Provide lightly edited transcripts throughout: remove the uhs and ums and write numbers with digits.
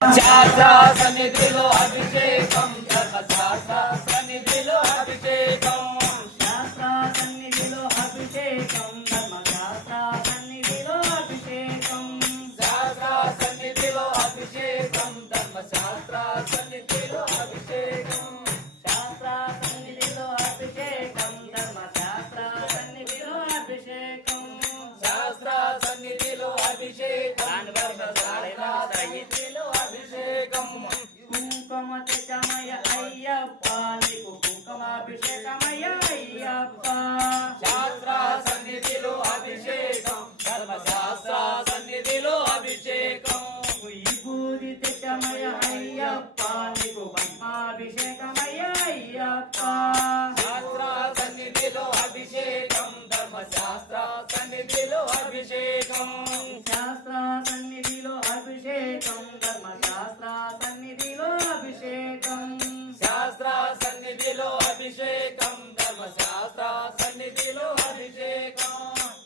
శాస్త్ర సన్నిధిలో అభిషేకం ధర్మశాస్త్ర సన్నిధిలో అభిషేకం శాస్త్ర సన్నిధిలో అభిషేకం ధర్మశాస్త్ర సన్నిధిలో అభిషేకం శాస్త్ర సన్నిధిలో అభిషేకం ధర్మశాస్త్ర సన్నిధిలో అభిషేకం శాస్త్ర సన్నిధిలో అభిషేకం ధర్మశాస్త్ర సన్నిధిలో అభిషేకం శాస్త్ర సన్నిధిలో అభిషేకం ధర్మశాస్త్ర సన్నిధిలో అభిషేకం కుంకుమ తెచ్చమయ అయ్యప్ప నీకు కుంకుమాభిషేకమయ అయ్యప్ప శాస్త్ర సన్నిధిలో అభిషేకం ధర్మశాస్త్ర సన్నిధిలో అభిషేకం విభూతి తెచ్చమయ అయ్యప్ప నీకు పద్మాభిషేకమయ అయ్యప్ప శాస్త్ర సన్నిధిలో అభిషేకం ధర్మశాస్త్ర సన్నిధిలో అభిషేకం శాస్త్ర సన్నిధిలో అభిషేకం ధర్మశాస్త్ర సన్నిధిలో అభిషేకం శాస్త్ర సన్నిధిలో అభిషేకం ధర్మశాస్త్ర సన్నిధిలో అభిషేకం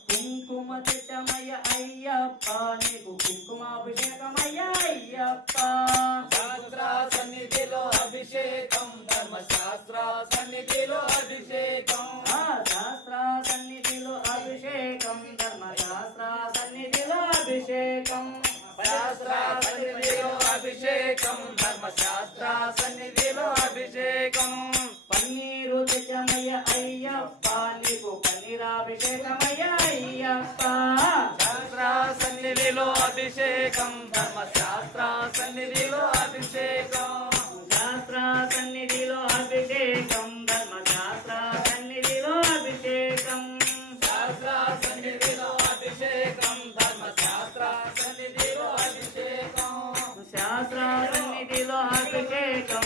కుంకుమ తెచ్చమయ అయ్యప్ప నీకు కుంకుమాభిషేకమయ అయ్యప్ప శాస్త్ర సన్నిధిలో అభిషేకం ధర్మశాస్త్ర సన్నిధిలో అభిషేకం శాస్త్ర సన్నిధిలో అభిషేకం ధర్మశాస్త్ర సన్నిధిలో అభిషేకం శాస్త్ర సన్నిధిలో అభిషేకం ధర్మశాస్త్ర సన్నిధిలో అభిషేకం పన్నీరు తెచ్చమయ అయ్యప్ప నీకు పన్నీరాభిషేకమయ అయ్యప్ప శాస్త్ర సన్నిధిలో అభిషేకం ధర్మశాస్త్ర సన్నిధిలో అభిషేకం శాస్త్ర సన్నిధిలో అభిషేకం ధర్మశాస్త్ర సన్నిధిలో అభిషేకం శాస్త్ర సన్నిధిలో అభిషేకం ధర్మశాస్త్ర సన్నిధిలో అభిషేకం శాస్త్ర సన్నిధిలో అభిషేకం